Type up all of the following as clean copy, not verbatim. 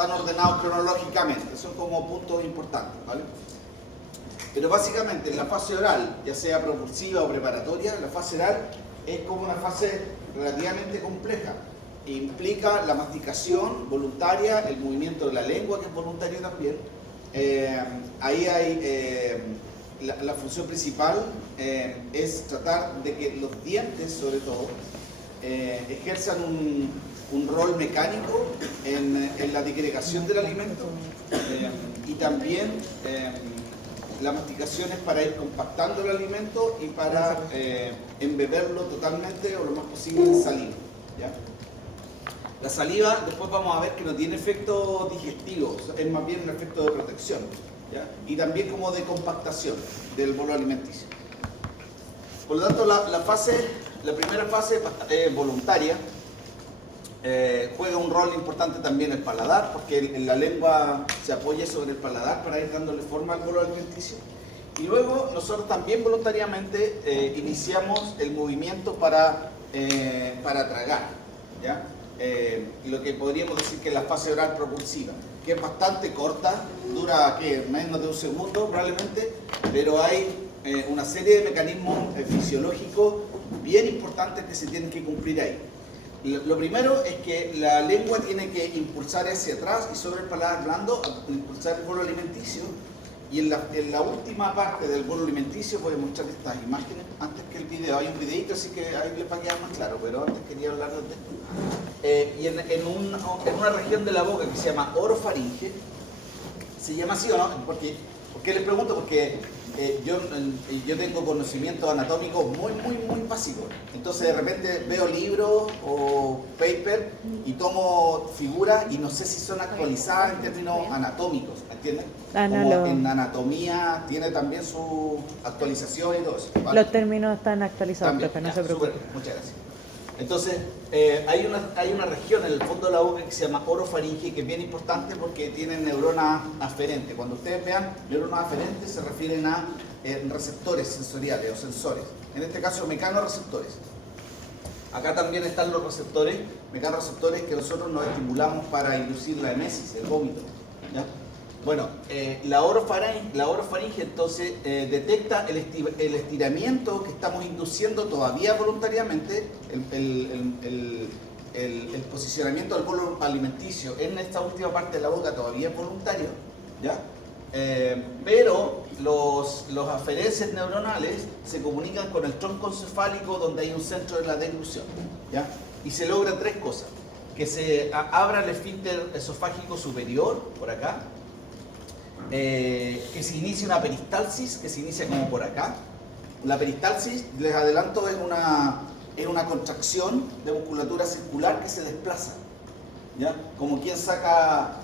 están ordenados cronológicamente, son como puntos importantes, ¿vale? Pero básicamente en la fase oral, ya sea propulsiva o preparatoria, la fase oral es como una fase relativamente compleja. Implica la masticación voluntaria, el movimiento de la lengua, que es voluntario también. Ahí hay la función principal es tratar de que los dientes, sobre todo, ejerzan un rol mecánico en la digregación del alimento y también la masticación es para ir compactando el alimento y para embeberlo totalmente o lo más posible en saliva, ¿ya? La saliva, después vamos a ver que no tiene efecto digestivo, es más bien un efecto de protección, ¿ya? Y también como de compactación del bolo alimenticio. Por lo tanto, la primera fase es voluntaria. Juega un rol importante también el paladar, porque la lengua se apoya sobre el paladar para ir dándole forma al bolo alimenticio. Y luego nosotros también voluntariamente iniciamos el movimiento para tragar, ¿ya? Lo que podríamos decir que es la fase oral propulsiva, que es bastante corta, dura menos de un segundo probablemente, pero hay una serie de mecanismos fisiológicos bien importantes que se tienen que cumplir ahí. Lo primero es que la lengua tiene que impulsar hacia atrás y sobre el paladar blando, impulsar el bolo alimenticio. Y en la última parte del bolo alimenticio voy a mostrar estas imágenes antes que el video. Hay un videito, así que ahí les va a quedar más claro, pero antes quería hablar de esto. Y en una región de la boca que se llama orofaringe, ¿se llama así o no? ¿Por qué les pregunto? Porque yo tengo conocimientos anatómicos muy básicos. Entonces de repente veo libros o paper y tomo figuras y no sé si son actualizadas en términos anatómicos, ¿entienden? Como en anatomía tiene también su actualización y todo eso, ¿vale? Los términos están actualizados, También, profe, no se preocupe. Muchas gracias. Entonces, hay una región en el fondo de la boca que se llama orofaringe, que es bien importante porque tiene neuronas aferentes. Cuando ustedes vean neuronas aferentes, se refieren a receptores sensoriales o sensores. En este caso, mecanoreceptores. Acá también están los receptores, mecanoreceptores que nosotros nos estimulamos para inducir la emesis, el vómito, ¿ya? Bueno, la orofaringe entonces detecta el estiramiento que estamos induciendo todavía voluntariamente, el posicionamiento del bolo alimenticio en esta última parte de la boca todavía es voluntario, ¿ya? Pero los aferencias neuronales se comunican con el tronco encefálico donde hay un centro de la deglución, ¿ya? Y se logran tres cosas: que se abra el esfínter esofágico superior, por acá, que se inicie una peristalsis, que se inicia como por acá. La peristalsis, les adelanto, es una contracción de musculatura circular que se desplaza, ¿ya? Como quien saca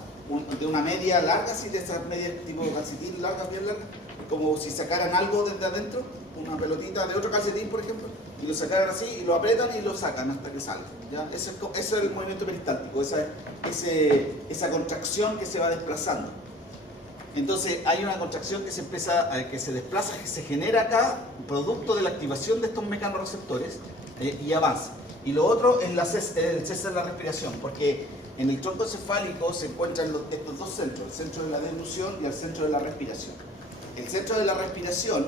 de una media larga, así de esas medias tipo calcetín largas, bien largas, como si sacaran algo desde adentro, una pelotita de otro calcetín, por ejemplo, y lo sacaran así, y lo apretan y lo sacan hasta que salga, ¿ya? Ese es el movimiento peristáltico, esa contracción que se va desplazando. Entonces hay una contracción que se desplaza, que se genera acá, producto de la activación de estos mecanoreceptores, y avanza. Y lo otro es el cese de la respiración, porque en el tronco encefálico se encuentran estos dos centros, el centro de la deglución y el centro de la respiración. El centro de la respiración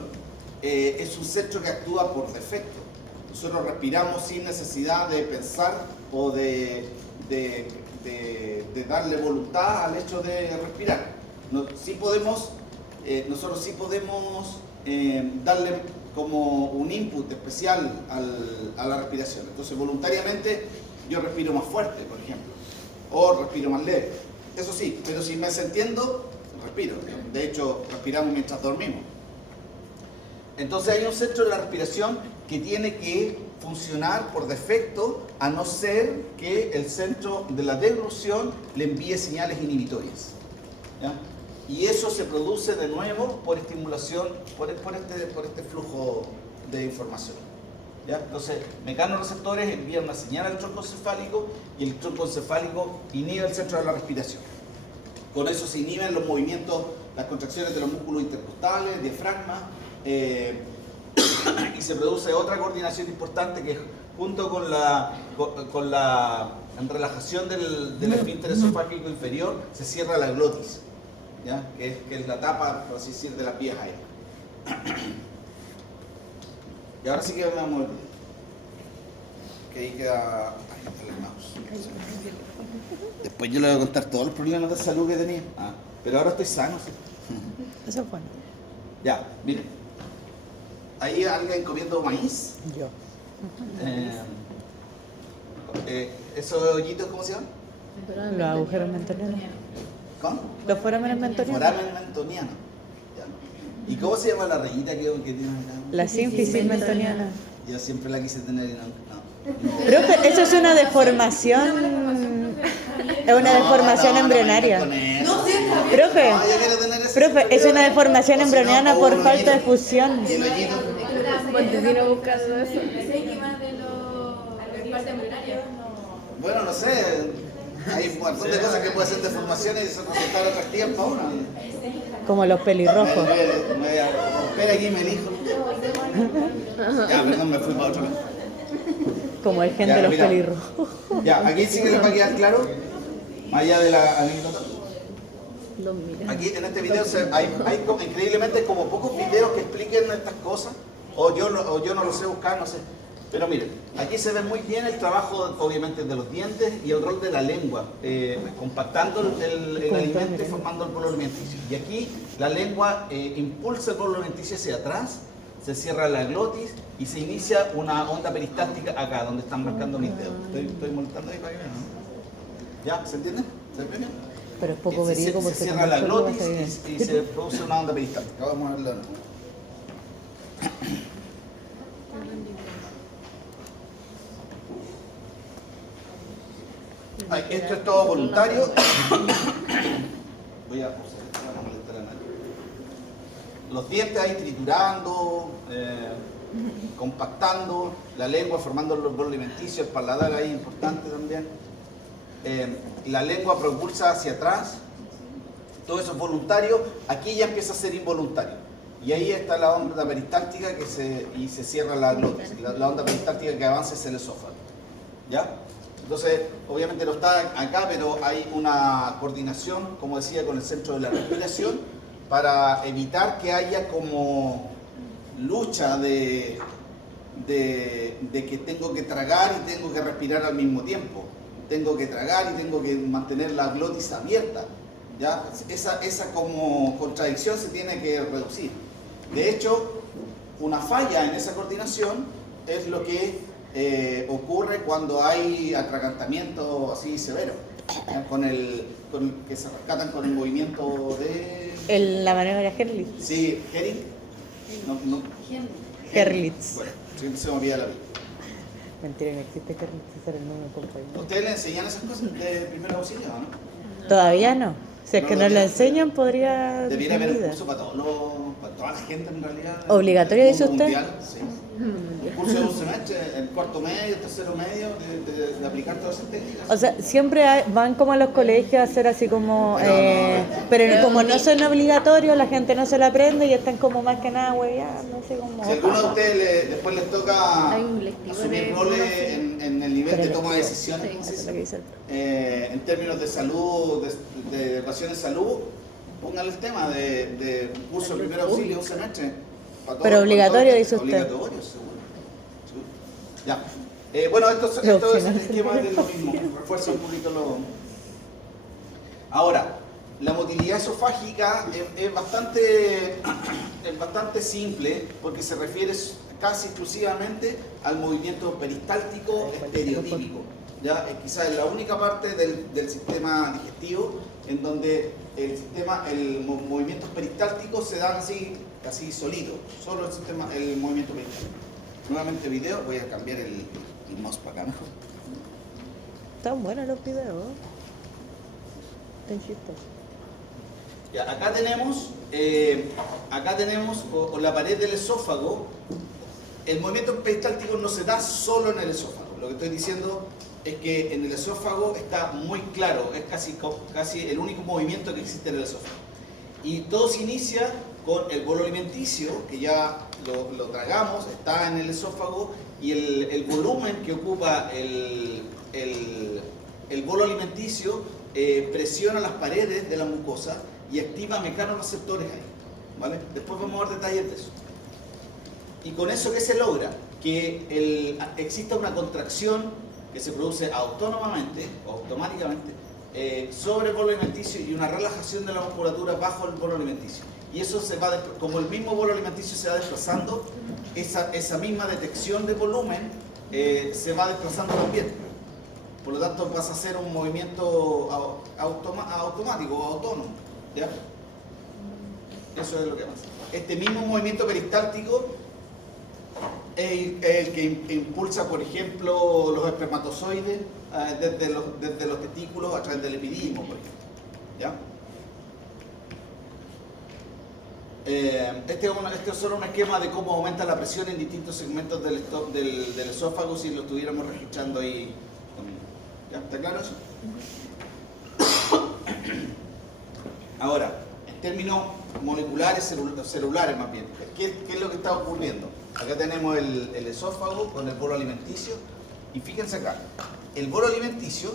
es un centro que actúa por defecto. Nosotros respiramos sin necesidad de pensar o de darle voluntad al hecho de respirar. Nosotros sí podemos darle como un input especial a la respiración. Entonces, voluntariamente, yo respiro más fuerte, por ejemplo, o respiro más leve. Eso sí, pero si me desentiendo, respiro. De hecho, respiramos mientras dormimos. Entonces, hay un centro de la respiración que tiene que funcionar por defecto, a no ser que el centro de la deglución le envíe señales inhibitorias, ¿ya? Y eso se produce de nuevo por estimulación, por este flujo de información, ¿ya? Entonces, mecanoreceptores envían una señal al tronco encefálico y el tronco encefálico inhibe el centro de la respiración. Con eso se inhiben los movimientos, las contracciones de los músculos intercostales, diafragma, y se produce otra coordinación importante que junto con la en relajación del esfínter esofágico inferior, se cierra la glotis, ¿ya? Que es la tapa, por así decir, de las vías aéreas. Y ahora sí que vamos a mover. Que ahí queda. Ahí está el mouse. Después yo le voy a contar todos los problemas de salud que tenía. Pero ahora estoy sano, ¿sí? Eso es bueno. Ya, miren. Ahí alguien comiendo maíz. Yo. ¿Esos hoyitos cómo se llaman? Los agujeros mentonianos. ¿Cómo? Los forámenes mentonianos. Foramen mentoniano. Ya. ¿Y cómo se llama la rayita que tiene acá? La sínfisis mentoniana. Yo siempre la quise tener y no. Profe, eso es una deformación. Es una deformación embrionaria. Profe, No, yo quiero tener ese. profe, es una deformación O si no, embrionaria o por un falta de hoyito. fusión. Y el hoyito. Montesino buscando eso. Bueno, no sé. Hay un montón de cosas que pueden ser deformaciones y resultar atractivas para uno. Como los pelirrojos. Me voy a romper aquí, me elijo. Ya, perdón, me fui para otro lado. Como el gen Ya, de los mira. pelirrojos. Ya, aquí sí que les va a quedar claro. Más allá de la anécdota. Los mira. Aquí en este video hay increíblemente como pocos videos que expliquen estas cosas. O yo no lo sé buscar, no sé. Pero miren, aquí se ve muy bien el trabajo, obviamente, de los dientes y el rol de la lengua, compactando el alimento y formando el bolo alimenticio. Y aquí la lengua impulsa el bolo alimenticio hacia atrás, se cierra la glotis y se inicia una onda peristáltica acá, donde están marcando mis dedos. Estoy molestando ahí para que vean, ¿no? ¿Ya? ¿Se entiende? ¿Se entiende? Pero es poco Se verídico porque cierra la como glotis solo vas a y se produce una onda peristáltica. Vamos a verlo de nuevo. Ay, esto es todo voluntario. Voy a usar esto para no molestar a nadie. Los dientes ahí triturando, compactando, la lengua formando el bolo alimenticio, el paladar ahí importante también. La lengua propulsa hacia atrás. Todo eso es voluntario. Aquí ya empieza a ser involuntario. Y ahí está la onda peristáltica y se cierra la glotis. La onda peristáltica que avanza es el esófago. ¿Ya? Entonces, obviamente no está acá, pero hay una coordinación, como decía, con el centro de la respiración para evitar que haya como lucha de que tengo que tragar y tengo que respirar al mismo tiempo. Tengo que tragar y tengo que mantener la glotis abierta. ¿Ya? Esa como contradicción se tiene que reducir. De hecho, una falla en esa coordinación es lo que ocurre cuando hay atragantamiento así severo, ¿ya? Que se rescatan con el movimiento de... La maniobra Herlitz. Sí, Hering. No. Herlitz. Bueno, siempre se me olvida la vida. Mentira, no existe Herlitz, ese era el nombre de compañero. ¿Ustedes le enseñan esas cosas de primer auxilio o no? Todavía no. Si es No que lo nos lo debería- enseñan, podría. Debiera haber un vida. curso para para toda la gente en realidad. ¿Obligatorio, El dice mundo usted? mundial, sí. Un curso de un semestre, el cuarto medio, el tercero medio, de aplicar todas esas técnicas. O sea, siempre van como a los colegios a hacer así como... Pero pero como no son obligatorios, la gente no se lo aprende y están como más que nada hueveando, no sé cómo... Si a alguno de ustedes después les toca Hay un lectivo asumir de roles formación. en el nivel de Pero toma de decisiones, sí, Eso es lo que dice el profe. en términos de salud, de educación en salud, pónganle el tema de un curso de primer auxilio, un semestre. Para Pero obligatorio, para dice usted. Obligatorio, seguro. Ya. Bueno, esto es el esquema de lo mismo. Refuerza un poquito lo... Ahora, la motilidad esofágica es bastante simple porque se refiere casi exclusivamente al movimiento peristáltico estereotípico. ¿Ya? Quizás es la única parte del sistema digestivo en donde el movimiento peristáltico se dan así solito, solo el movimiento peristáltico. Nuevamente video, voy a cambiar el mouse para acá mejor. Están buenos los videos. Están chistosos. Ya, acá tenemos con la pared del esófago, el movimiento peristáltico no se da solo en el esófago. Lo que estoy diciendo es que en el esófago está muy claro, es casi el único movimiento que existe en el esófago. Y todo se inicia con el bolo alimenticio, que ya lo tragamos, está en el esófago, y el volumen que ocupa el bolo alimenticio presiona las paredes de la mucosa y activa mecanorreceptores ahí, ¿vale? Después vamos a ver detalles de eso. Y con eso, ¿qué se logra? Que exista una contracción que se produce autónomamente o automáticamente sobre el bolo alimenticio y una relajación de la musculatura bajo el bolo alimenticio. Y eso se va, como el mismo bolo alimenticio se va desplazando, esa misma detección de volumen se va desplazando también. Por lo tanto, pasa a ser un movimiento automático o autónomo, ¿ya? Eso es lo que pasa. Este mismo movimiento peristáltico es el que impulsa, por ejemplo, los espermatozoides desde los testículos a través del epidismo, por ejemplo, ¿ya? Este es solo un esquema de cómo aumenta la presión en distintos segmentos del esófago si lo estuviéramos registrando ahí conmigo. ¿Ya? ¿Está claro eso? Ahora, en términos moleculares, celulares más bien, ¿qué es lo que está ocurriendo? Acá tenemos el esófago con el bolo alimenticio y fíjense acá, el bolo alimenticio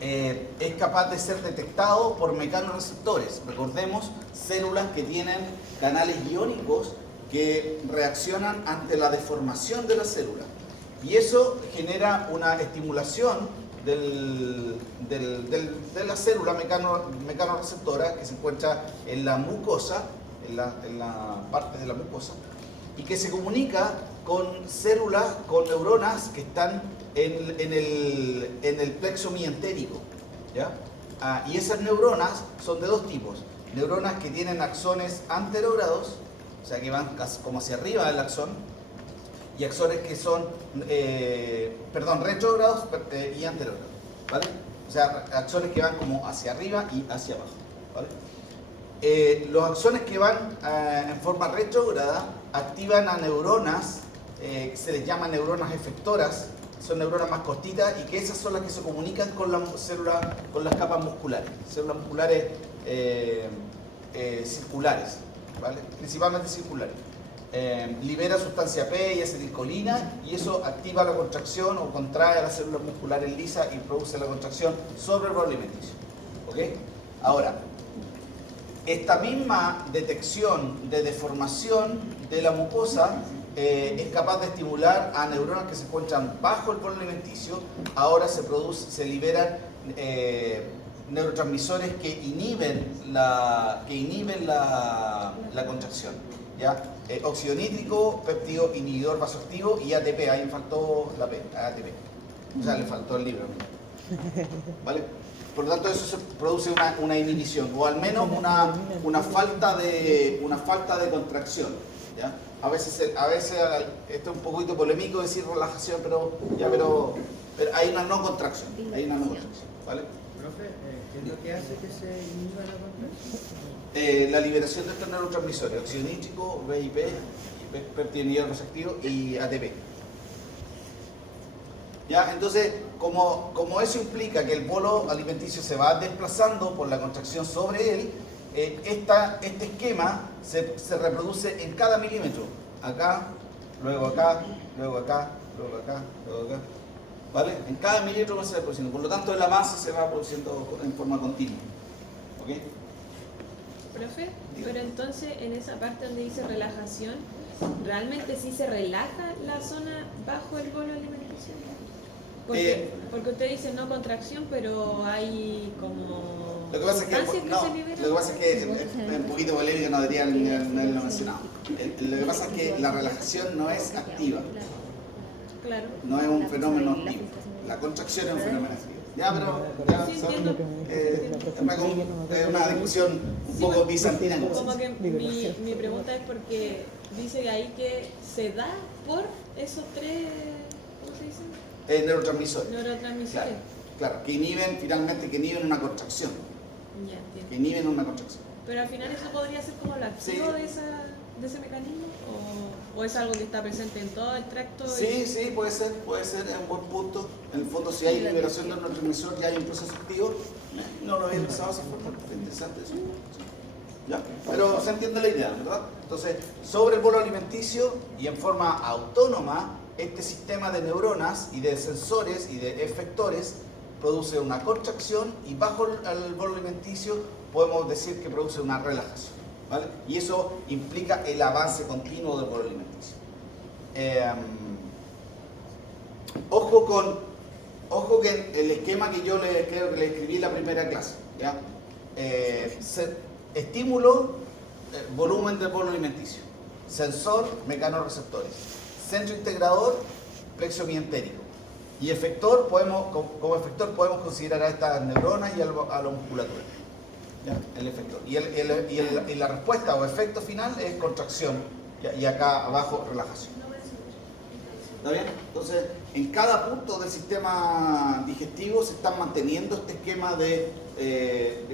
es capaz de ser detectado por mecanorreceptores. Recordemos, células que tienen canales iónicos que reaccionan ante la deformación de la célula. Y eso genera una estimulación de la célula mecanorreceptora que se encuentra en la mucosa, en la parte de la mucosa, y que se comunica con células, con neuronas que están en el plexo mientérico, ¿ya? Y esas neuronas son de dos tipos: neuronas que tienen axones anterogrados, o sea que van como hacia arriba del axón, y axones que son, retrógrados y anterógrados, ¿vale? O sea, axones que van como hacia arriba y hacia abajo, ¿vale? Los axones que van en forma retrógrada activan a neuronas que se les llama neuronas efectoras. Son neuronas más cortitas y que esas son las que se comunican con las células, con las capas musculares, células musculares circulares, ¿vale? Principalmente circulares. Libera sustancia P y acetilcolina y eso activa la contracción o contrae a las células musculares lisas y produce la contracción sobre el bolo alimenticio. ¿Ok? Ahora, esta misma detección de deformación de la mucosa es capaz de estimular a neuronas que se encuentran bajo el bolo alimenticio. Ahora se liberan neurotransmisores que inhiben la contracción, ¿ya? Óxido nítrico, péptido inhibidor vasoactivo y ATP. Ahí me faltó la P, ATP. O sea, le faltó el libro, ¿vale? Por lo tanto, eso se produce una inhibición o al menos una falta de contracción, ¿ya? A veces esto es un poquito polémico decir relajación, pero hay una no contracción, ¿vale? Profe, ¿qué es lo que hace que se inhiba la contracción? La liberación de estos neurotransmisores, óxido nítrico, BIP, péptido inhibidor vasoactivo y ATP. ¿Ya? Entonces, como eso implica que el bolo alimenticio se va desplazando por la contracción sobre él, este esquema se reproduce en cada milímetro. Acá, luego acá, luego acá, luego acá, luego acá. ¿Vale? En cada milímetro va a ser produciendo. Por lo tanto, el avance se va produciendo en forma continua. ¿Ok? Profe, pero entonces en esa parte donde dice relajación, ¿realmente sí se relaja la zona bajo el bolo alimenticio? Porque usted dice no contracción, pero hay como lo que pasa es que, se liberan. Lo que pasa es que es un poquito polémico, no debería haberlo mencionado. Lo que pasa es que la relajación no es activa. Claro. No es un fenómeno activo. La contracción es un fenómeno activo. Ya, pero Sí, entiendo. es una discusión un poco bizantina. Como que mi pregunta es porque dice ahí que se da por esos tres, ¿cómo se dice? Neurotransmisores. Neurotransmisores. Claro, que inhiben una contracción. Ya, entiendo. Que inhiben una contracción. Pero al final eso podría ser como lo activo de ese mecanismo, o es algo que está presente en todo el tracto. Sí, puede ser, es un buen punto. En el fondo, si hay liberación de neurotransmisor, ya hay un proceso activo. No lo había pensado de esa forma, es interesante eso. ¿Ya? Pero se entiende la idea, ¿verdad? Entonces, sobre el bolo alimenticio y en forma autónoma, este sistema de neuronas y de sensores y de efectores produce una contracción y bajo el bolo alimenticio podemos decir que produce una relajación, ¿vale? Y eso implica el avance continuo del bolo alimenticio. Ojo que el esquema que yo creo que le escribí en la primera clase, ¿ya? Estímulo, volumen del bolo alimenticio, sensor, mecanorreceptores, centro integrador, plexo mientérico, y efector, como efector podemos considerar a estas neuronas y a la musculatura, ¿ya? El efector. Y la respuesta o efecto final es contracción, y acá abajo relajación. ¿Está bien? Entonces, en cada punto del sistema digestivo se están manteniendo este esquema de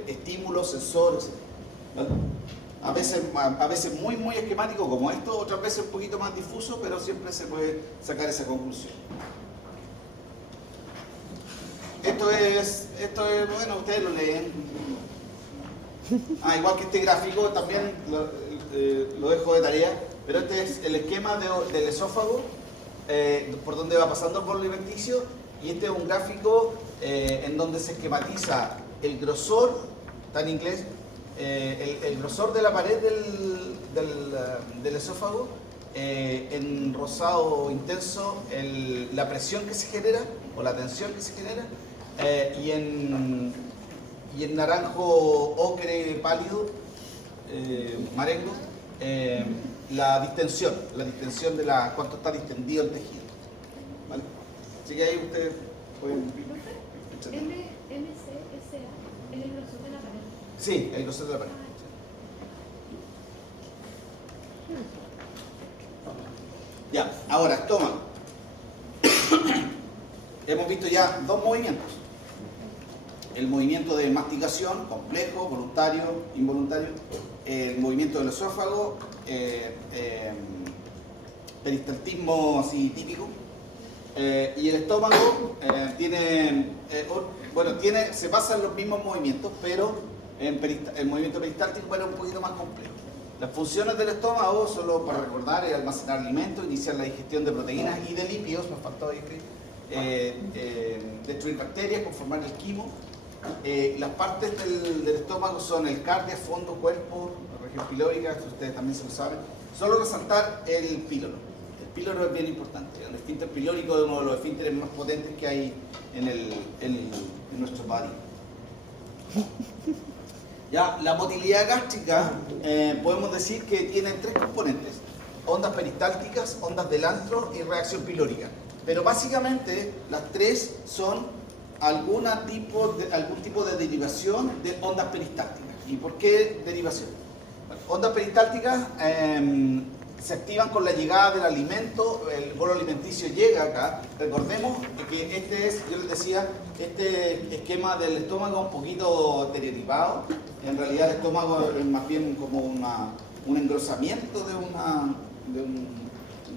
estímulos, sensores, etc. ¿Vale? A veces muy esquemático como esto, otras veces un poquito más difuso, pero siempre se puede sacar esa conclusión. Esto es bueno, ustedes lo leen. Igual que este gráfico, también lo dejo de tarea, pero este es el esquema del esófago, por donde va pasando el bolo alimenticio, y este es un gráfico en donde se esquematiza el grosor, está en inglés, el grosor de la pared del esófago, en rosado intenso la presión que se genera o la tensión que se genera, y en naranjo ocre pálido, marengo, la distensión de cuánto está distendido el tejido, ¿vale? Así que ahí ustedes pueden... MCSA es el grosor de la pared. Sí, el grosor de la pared. Ya, ahora, estómago. Hemos visto ya dos movimientos. El movimiento de masticación, complejo, voluntario, involuntario. El movimiento del esófago, peristaltismo así típico. Y el estómago se basa en los mismos movimientos, pero el movimiento peristáltico era un poquito más complejo. Las funciones del estómago, solo para recordar, es almacenar alimentos, iniciar la digestión de proteínas y de lípidos, me faltó escribir, destruir bacterias, conformar el quimo. Las partes del estómago son el cardia, fondo, cuerpo, la región pilórica, ustedes también se lo saben. Solo resaltar el píloro. El píloro es bien importante. El esfínter pilórico es uno de los esfínteres más potentes que hay en nuestro body. Ya, la motilidad gástrica, podemos decir que tiene tres componentes: ondas peristálticas, ondas del antro y reacción pilórica. Pero básicamente las tres son algún tipo de derivación de ondas peristálticas. ¿Y por qué derivación? Bueno, ondas peristálticas se activan con la llegada del alimento, el bolo alimenticio llega acá. Recordemos que yo les decía, este esquema del estómago es un poquito derivado. En realidad el estómago es más bien como un engrosamiento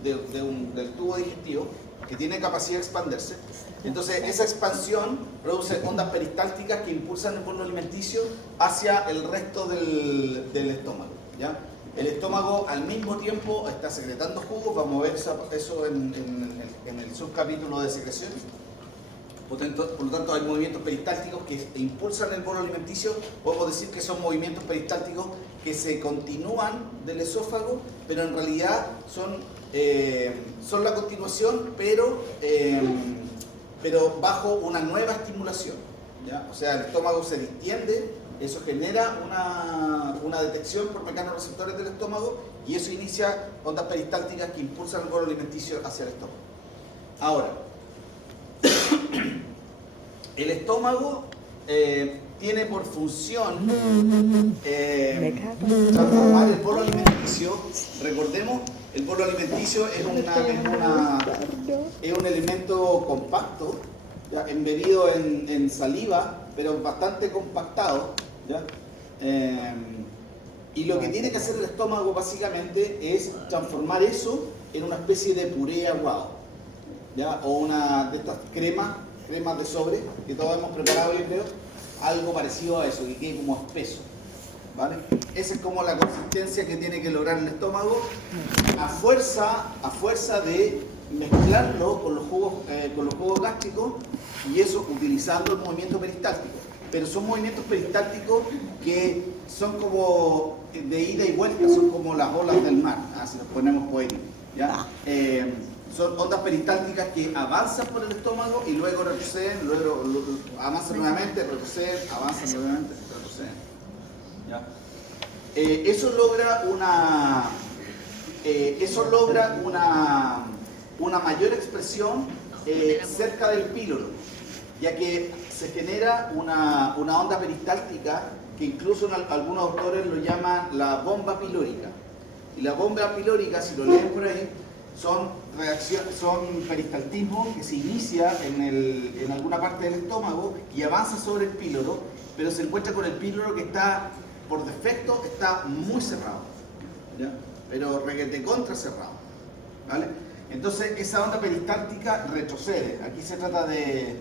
del tubo digestivo que tiene capacidad de expandirse. Entonces esa expansión produce ondas peristálticas que impulsan el bolo alimenticio hacia el resto del estómago, ¿ya? El estómago al mismo tiempo está secretando jugos, vamos a ver eso en el subcapítulo de secreciones. Por lo tanto hay movimientos peristálticos que impulsan el bolo alimenticio. Podemos decir que son movimientos peristálticos que se continúan del esófago, pero en realidad son la continuación, pero bajo una nueva estimulación, ¿ya? O sea, el estómago se distiende, eso genera una detección por mecanorreceptores del estómago y eso inicia ondas peristálticas que impulsan el bolo alimenticio hacia el estómago. Ahora, el estómago tiene por función transformar el bolo alimenticio. Recordemos, el bolo alimenticio es un elemento compacto, ¿ya? Embebido en saliva, pero bastante compactado, ¿ya? Y lo que tiene que hacer el estómago básicamente es transformar eso en una especie de puré aguado, ¿ya? O una de estas cremas de sobre que todos hemos preparado, yo creo, algo parecido a eso, que quede como espeso, ¿vale? Esa es como la consistencia que tiene que lograr el estómago a fuerza de mezclarlo con los jugos gástricos y eso utilizando el movimiento peristáltico. Pero son movimientos peristálticos que son como de ida y vuelta, son como las olas del mar, si nos ponemos poéticos, ¿ya? Son ondas peristálticas que avanzan por el estómago y luego retroceden, luego avanzan nuevamente, retroceden, avanzan nuevamente, retroceden, ¿ya? Eso logra una mayor expresión cerca del píloro, ya que se genera una onda peristáltica que incluso algunos autores lo llaman la bomba pilórica. Y la bomba pilórica, si lo leen por ahí, son peristaltismo que se inicia en alguna parte del estómago y avanza sobre el píloro, pero se encuentra con el píloro que está, por defecto, está muy cerrado, ¿ya? Pero requete contra cerrado, ¿vale? Entonces esa onda peristáltica retrocede. Aquí se trata de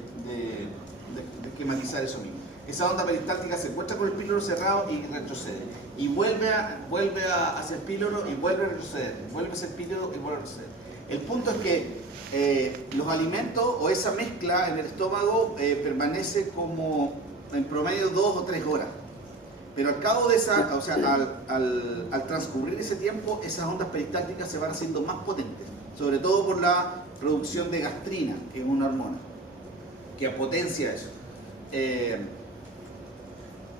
esquematizar eso mismo. Esa onda peristáltica se encuentra con el píloro cerrado y retrocede. Y vuelve hacia el píloro y vuelve a retroceder. Vuelve hacia el píloro y vuelve a retroceder. El punto es que los alimentos o esa mezcla en el estómago permanece como en promedio 2 o 3 horas. Pero al cabo de esa, o sea, al transcurrir ese tiempo, esas ondas peristálticas se van haciendo más potentes. Sobre todo por la producción de gastrina, que es una hormona que potencia eso.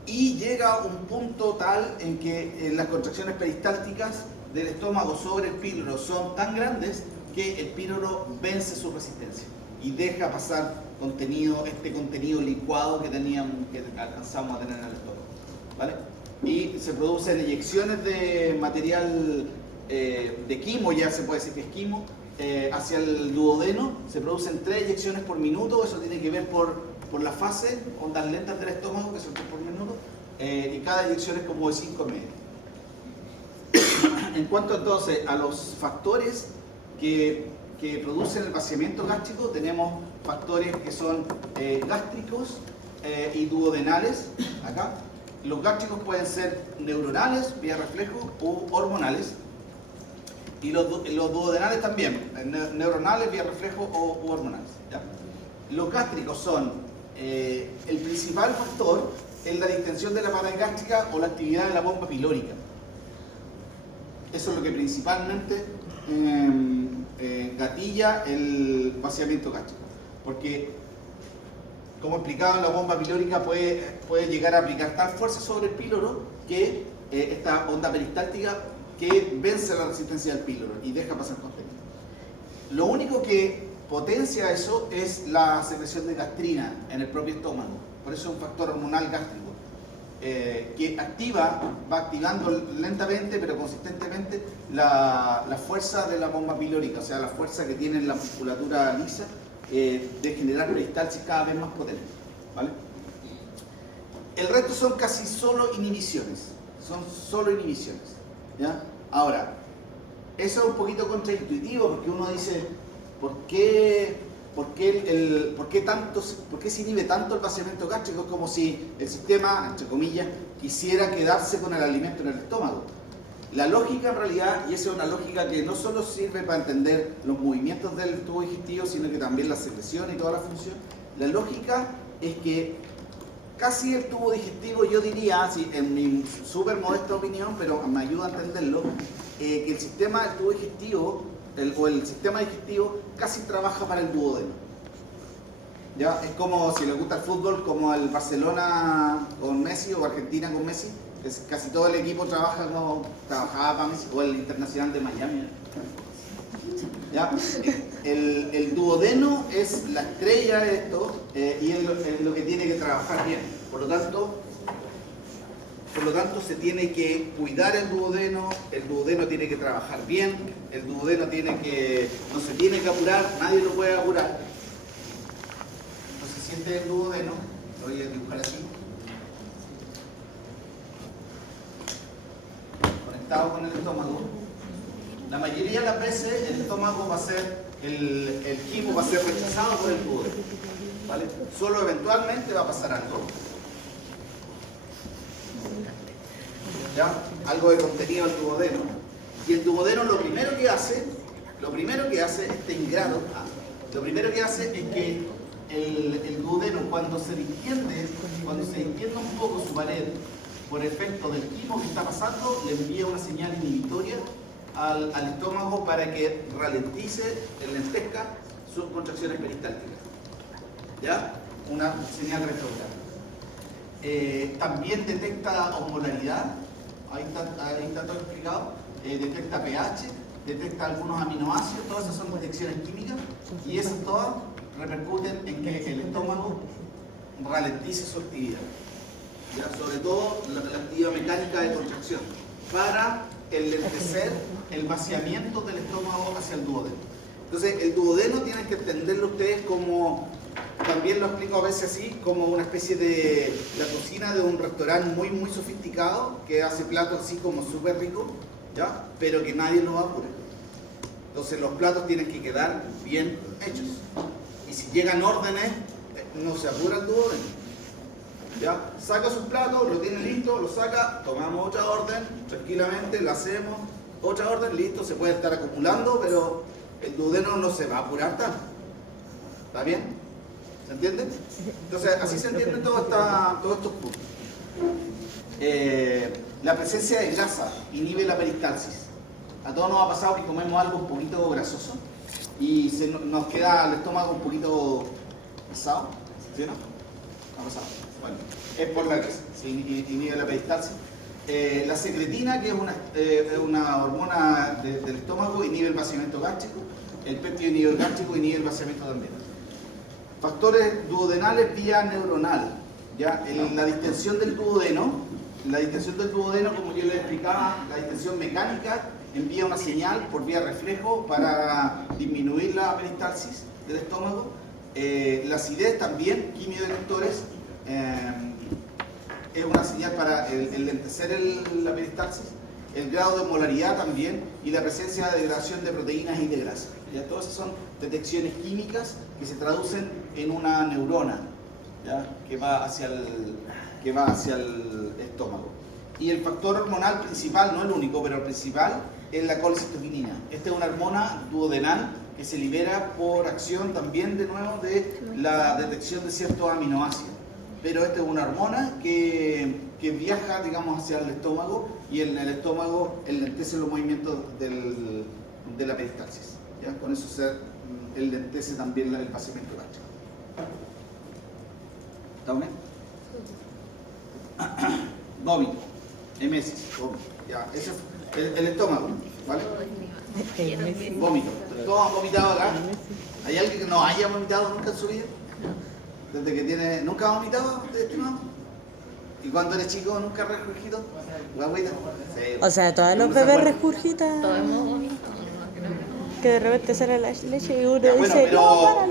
Y llega a un punto tal en que las contracciones peristálticas del estómago sobre el píloro son tan grandes que el píloro vence su resistencia y deja pasar este contenido licuado que alcanzamos a tener en el estómago, ¿vale? Y se producen eyecciones de material de quimo, ya se puede decir que es quimo, hacia el duodeno. Se producen 3 eyecciones por minuto. Eso tiene que ver por la fase, ondas lentas del estómago, que son 3 por minuto, y cada eyección es como de 5 medios. En cuanto entonces a los factores que producen el vaciamiento gástrico, tenemos factores que son gástricos y duodenales. Acá los gástricos pueden ser neuronales, vía reflejo, u hormonales. Y los duodenales también, neuronales, vía reflejo u hormonales, ¿ya? Los gástricos son, el principal factor es la distensión de la pared gástrica o la actividad de la bomba pilórica. Eso es lo que principalmente gatilla el vaciamiento gástrico. Porque, como explicaba, la bomba pilórica puede llegar a aplicar tal fuerza sobre el píloro que esta onda peristáltica que vence la resistencia del píloro y deja pasar contenido. Lo único que potencia eso es la secreción de gastrina en el propio estómago. Por eso es un factor hormonal gástrico que va activando lentamente pero consistentemente la fuerza de la bomba pilórica, o sea, la fuerza que tiene la musculatura lisa de generar peristalsis cada vez más potente, ¿vale? El resto son casi solo inhibiciones, ¿ya? Ahora, eso es un poquito contraintuitivo porque uno dice, ¿por qué se inhibe tanto el vaciamiento gástrico? Es como si el sistema, entre comillas, quisiera quedarse con el alimento en el estómago. La lógica en realidad, y esa es una lógica que no solo sirve para entender los movimientos del tubo digestivo, sino que también la secreción y toda la función, la lógica es que casi el tubo digestivo, yo diría, en mi súper modesta opinión, pero me ayuda a entenderlo, que el sistema del tubo digestivo, el sistema digestivo casi trabaja para el duodeno. ¿Ya? Es como, si les gusta el fútbol, como el Barcelona con Messi o Argentina con Messi, que casi todo el equipo trabajaba para Messi, o el Internacional de Miami. ¿Ya? El duodeno es la estrella de esto y es lo que tiene que trabajar bien. Por lo tanto se tiene que cuidar el duodeno tiene que trabajar bien, el duodeno no se tiene que apurar, nadie lo puede apurar. Entonces siente el duodeno, lo voy a dibujar así, conectado con el estómago. La mayoría de las veces el estómago va a ser, el quimo va a ser rechazado por el duodeno, ¿vale? Solo eventualmente va a pasar algo. ¿Ya? Algo de contenido del duodeno. Y el duodeno lo primero que hace Lo primero que hace este ingrado, lo primero que hace es que el duodeno, cuando se distiende un poco su pared por efecto del quimo que está pasando, le envía una señal inhibitoria al estómago para que ralentice, enlentezca sus contracciones peristálticas. ¿Ya? Una señal retrograda. También detecta osmolaridad, ahí está todo explicado, detecta pH, detecta algunos aminoácidos, todas esas son detecciones químicas y esas todas repercuten en que el estómago ralentice su actividad, ¿ya? Sobre todo la actividad mecánica de contracción, para enlentecer el vaciamiento del estómago hacia el duodeno. Entonces, el duodeno tienen que entenderlo ustedes como, también lo explico a veces así, como una especie de la cocina de un restaurante muy muy sofisticado que hace platos así como súper ricos, ¿ya? Pero que nadie los apura. Entonces los platos tienen que quedar bien hechos. Y si llegan órdenes, no se apura el duodeno. ¿Ya? Saca sus platos, lo tiene listo, lo saca, tomamos otra orden, tranquilamente, la hacemos, otra orden, listo, se puede estar acumulando, pero el duodeno no se va a apurar tanto. ¿Está bien? ¿Se entiende? Entonces, así se entienden todos estos puntos. La presencia de grasa inhibe la peristalsis. A todos nos ha pasado que comemos algo un poquito grasoso y nos queda el estómago un poquito pesado, ¿sí o no? ¿Ha pasado? Bueno, es por la grasa, se inhibe la peristalsis. La secretina, que es una hormona del estómago, inhibe el vaciamiento gástrico. El péptido inhibidor gástrico inhibe el vaciamiento también. Factores duodenales vía neuronal. ¿Ya? La distensión del duodeno, como yo les explicaba, la distensión mecánica envía una señal por vía reflejo para disminuir la peristalsis del estómago. La acidez también, quimiodirectores, es una señal para enlentecer la peristalsis. El grado de molaridad también, y la presencia de degradación de proteínas y de grasa. ¿Ya? Todas esas son detecciones químicas que se traducen en una neurona, ¿ya? que va hacia el estómago. Y el factor hormonal principal, no el único, pero el principal, es la colcitoquinina. Esta es una hormona duodenal que se libera por acción también, de nuevo, de la detección de ciertos aminoácidos. Pero esta es una hormona que viaja, digamos, hacia el estómago, y en el estómago enlentece los movimientos de la peristalsis. ¿Ya? Con eso se enlentece también el vaciamiento gástrico. ¿Está bien? Vómito, emesis, vómito. Ya, ese es el estómago, ¿vale? Vómito. ¿Todos han vomitado acá? ¿Hay alguien que no haya vomitado nunca en su vida? Desde que tiene... ¿Nunca ha vomitado, estimado? ¿Y cuando eres chico nunca has regurgitado? ¿Guaguita? Sí. O sea, todos los bebés regurgitan. Todos hemos vomitado. Que de repente sale la leche y uno Ya, bueno, dice, pero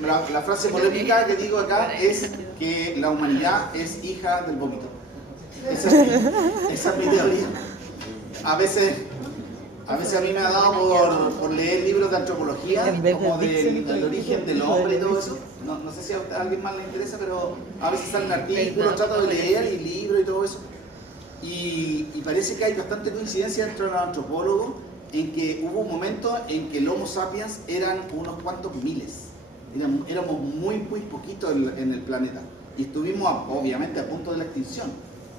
no, la frase polémica que digo acá es que la humanidad es hija del vómito. Esa es mi teoría. A veces a mí me ha dado por leer libros de antropología, como del origen del hombre y todo eso. No sé si a alguien más le interesa, pero a veces salen artículos, trato de leer y libros y todo eso. Y parece que hay bastante coincidencia entre los antropólogos en que hubo un momento en que el Homo sapiens eran unos cuantos miles. Éramos muy poquitos en el planeta. Y estuvimos, obviamente, a punto de la extinción.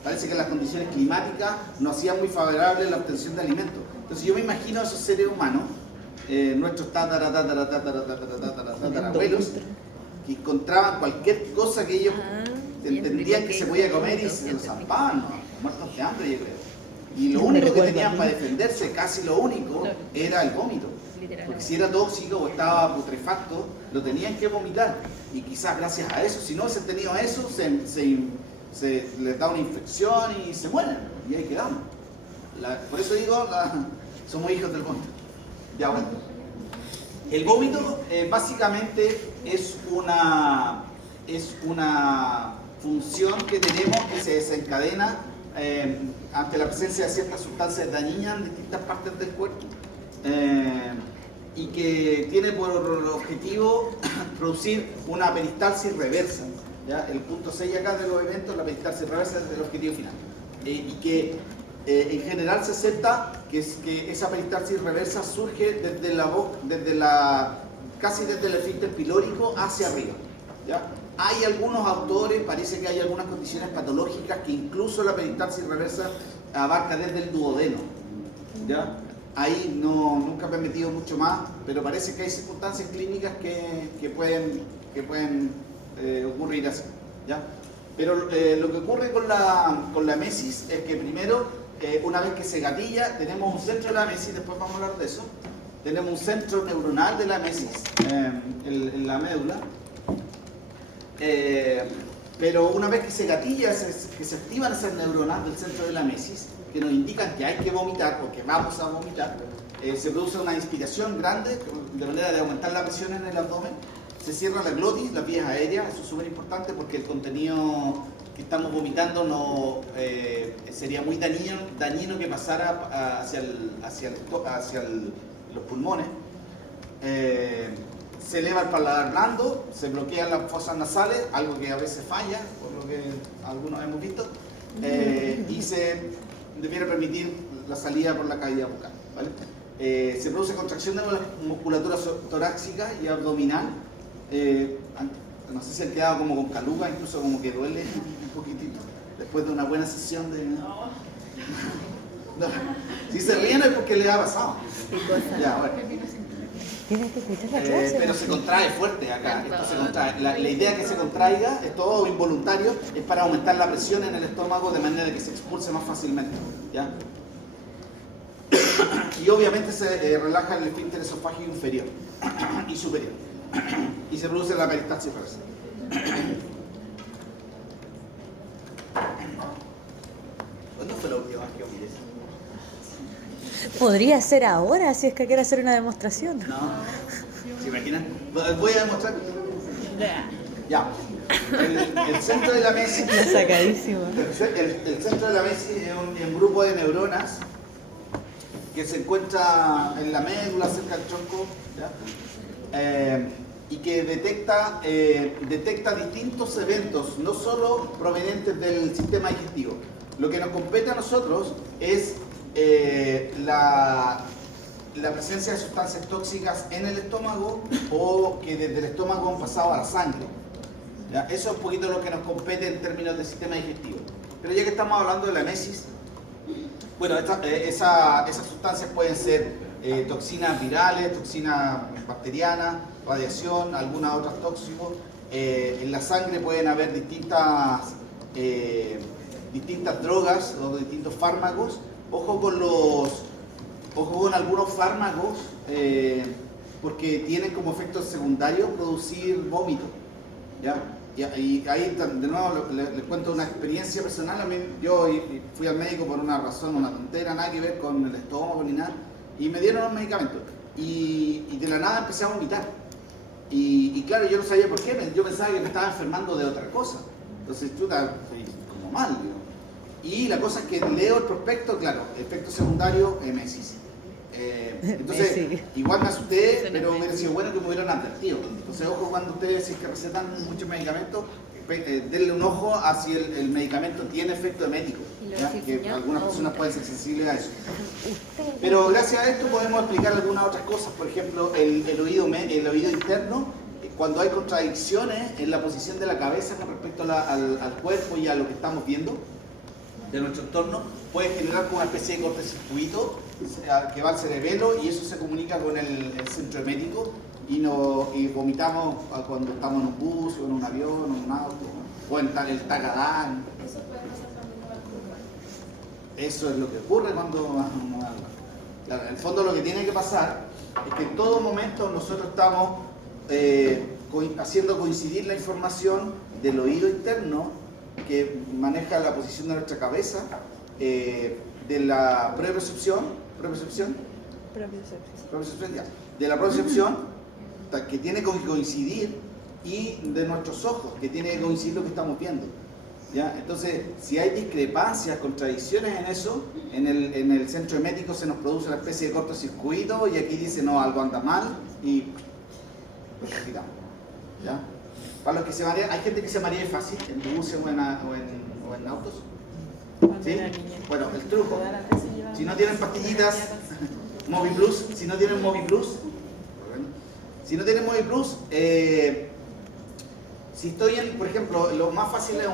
Parece que las condiciones climáticas no hacían muy favorable la obtención de alimentos. Entonces yo me imagino a esos seres humanos, nuestros tatarabuelos, que encontraban cualquier cosa que ellos entendían que se podía comer y se lo zampaban, ¿no? Muertos de hambre, yo creo. Y lo único que tenían para defenderse, casi lo único, era el vómito. Porque si era tóxico o estaba putrefacto, lo tenían que vomitar. Y quizás gracias a eso, si no hubiesen tenido eso, se les da una infección y se mueren. Y ahí quedamos. Por eso digo, somos hijos del vómito. Ya bueno. El vómito básicamente es una función que tenemos que se desencadena ante la presencia de ciertas sustancias dañinas en distintas partes del cuerpo, y que tiene por objetivo producir una peristalsis reversa. ¿Ya? El punto 6 acá de los eventos, la peristalsis reversa es el objetivo final. Y que en general se acepta que esa peristalsis reversa surge desde la boca, casi desde el esfínter pilórico hacia arriba, ¿ya? Hay algunos autores, parece que hay algunas condiciones patológicas que incluso la peristalsis reversa abarca desde el duodeno, ¿ya? Ahí nunca me he metido mucho más, pero parece que hay circunstancias clínicas que pueden ocurrir así, ¿ya? Pero lo que ocurre con la mesis es que primero, una vez que se gatilla, tenemos un centro de la mesis, después vamos a hablar de eso. Tenemos un centro neuronal de la mesis en la médula. Pero una vez que se gatilla, que se activan esas neuronas del centro de la mesis, que nos indican que hay que vomitar o que vamos a vomitar, se produce una inspiración grande, de manera de aumentar la presión en el abdomen. Se cierra la glotis, las vías aéreas, eso es súper importante porque el contenido que estamos vomitando sería muy dañino que pasara hacia los pulmones. Se eleva el paladar blando, se bloquean las fosas nasales, algo que a veces falla, por lo que algunos hemos visto, y se debiera permitir la salida por la cavidad bucal, ¿vale? Se produce contracción de la musculatura torácica y abdominal. No sé si han quedado como con caluga, incluso como que duele un poquitito después de una buena sesión de... No. Si se ríen es porque les ha pasado. Ya, bueno. Tienes que escuchar la clase. Pero se contrae fuerte acá. Esto se contrae. La idea que se contraiga es todo involuntario, es para aumentar la presión en el estómago de manera que se expulse más fácilmente, ¿ya? Y obviamente se relaja el esfínter esofágico inferior y superior. Y se produce la peristalsis reversa. ¿Cuándo fue la última vez que oí eso? Podría ser ahora, si es que quiere hacer una demostración. No. ¿Se imaginan? Voy a demostrar. Ya. El centro de la mesis. La sacadísima. El centro de la mesis es un grupo de neuronas que se encuentra en la médula, cerca del tronco, ¿ya? Y que detecta distintos eventos, no solo provenientes del sistema digestivo. Lo que nos compete a nosotros es la presencia de sustancias tóxicas en el estómago o que desde el estómago han pasado a la sangre, ¿ya? Eso es un poquito lo que nos compete en términos del sistema digestivo. Pero ya que estamos hablando de la mesis, bueno, esas sustancias pueden ser toxinas virales, toxinas bacterianas, radiación, algunas otras tóxicos. En la sangre pueden haber distintas drogas o distintos fármacos. Ojo con algunos fármacos porque tienen como efecto secundario producir vómito, ¿ya? Y ahí de nuevo les cuento una experiencia personal. A mí, yo fui al médico por una razón, una tontera, nada que ver con el estómago ni nada, y me dieron un medicamento y de la nada empecé a vomitar y claro, yo no sabía por qué, yo pensaba que me estaba enfermando de otra cosa, entonces chuta, como mal, ¿no? Y la cosa es que leo el prospecto, claro, efecto secundario, mesis. Entonces, igual me asusté, pero hubiera sido bueno que me hubieran advertido. Entonces, ojo cuando ustedes, si es que recetan muchos medicamentos, denle un ojo a si el medicamento tiene efecto emético, ¿ya? Que algunas personas pueden ser sensibles a eso. Pero gracias a esto podemos explicar algunas otras cosas. Por ejemplo, el oído interno, cuando hay contradicciones en la posición de la cabeza con respecto al cuerpo y a lo que estamos viendo de nuestro entorno, puede generar como una especie de cortocircuito que va al cerebelo y eso se comunica con el centro emético y vomitamos cuando estamos en un bus o en un avión o en un auto o en el Tagadán. Eso puede pasar también con la curva. Eso es lo que ocurre cuando en el fondo lo que tiene que pasar es que en todo momento nosotros estamos haciendo coincidir la información del oído interno que maneja la posición de nuestra cabeza, de la propriocepción, de la propriocepción que tiene que coincidir y de nuestros ojos, que tiene que coincidir lo que estamos viendo, ¿ya? Entonces, si hay discrepancias, contradicciones en eso, en el centro emético se nos produce una especie de cortocircuito y aquí dice, no, algo anda mal y lo quitamos, ¿ya? Para los que se marean, hay gente que se marea fácil en buses o en autos. Cuando ¿Sí? era niña. Bueno, el truco. Todas las veces llevaba Si no tienen pastillitas, Movi Plus, si no tienen Movi Plus, si no tienen Movi Plus, si estoy en, por ejemplo, lo más fácil es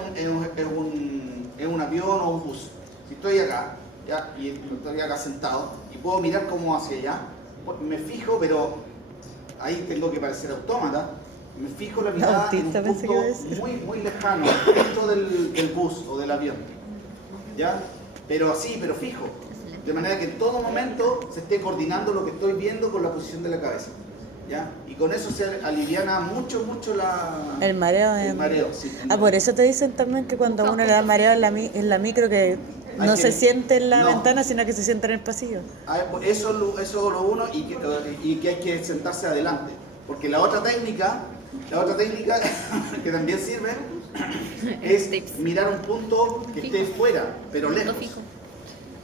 un avión o un bus. Si estoy acá, ya, y estoy acá sentado, y puedo mirar como hacia allá, me fijo, pero ahí tengo que parecer autómata, me fijo la mirada en un Autista, pensé que punto iba a decir. muy lejano, dentro del bus o del avión, ¿ya? Pero así, pero fijo, de manera que en todo momento se esté coordinando lo que estoy viendo con la posición de la cabeza, ¿ya? Y con eso se aliviana mucho El mareo. el mareo, sí. Por eso te dicen también que cuando a uno le da mareo en la micro, que no se siente en la no. ventana, sino que se siente en el pasillo. Eso es lo uno, y que hay que sentarse adelante. Porque la otra técnica que también sirve es mirar un punto que esté fuera, pero lejos.